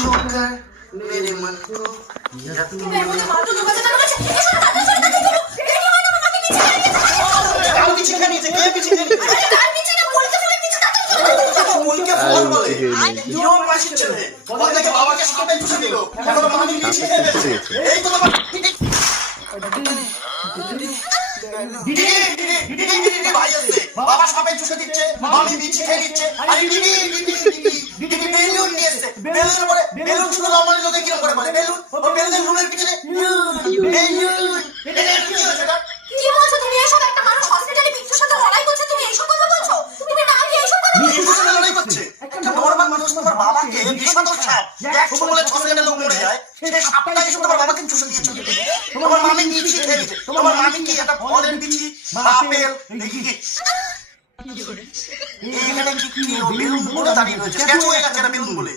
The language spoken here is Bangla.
होकर मेरे मन को বাবা সাপে চুষে দিচ্ছে, মামি বিচি খেয়ে দিচ্ছে, আর বেলুন নিয়ে এসছে। বেলুনের পরে বেলুন শুধু নরমালি লোকে কিরকম করে বলে বেলুন, ও বেলুনের রুমের পিছনে বেলুন। এটা কি হচ্ছে? কি বলছো তুমি? এসব একটা মানুষ হসপিটালে মৃত্যুর সাথে লড়াই করছে, তুমি এইসব কথা বলছো? তুমি না কি এইসব কথা বলছো? মৃত্যুর সাথে লড়াই করছে একটা নরমাল মানুষ। তোমার বাবাকে বিষাদর সাপ 100 বলে 6 সেকেন্ডে লোক মরে যায়, সেই সাপটা এসে তোমার বাবাকে চুষে দিয়েছে। তোমার মামি বিচি খেয়ে দিচ্ছে। তোমার মামি কি একটা ফলের বিচি বা আপেল এখানে কি বেলুন বলে দাঁড়িয়ে রয়েছে, স্ট্যাচু হয়ে গেছে একটা বেলুন বলে।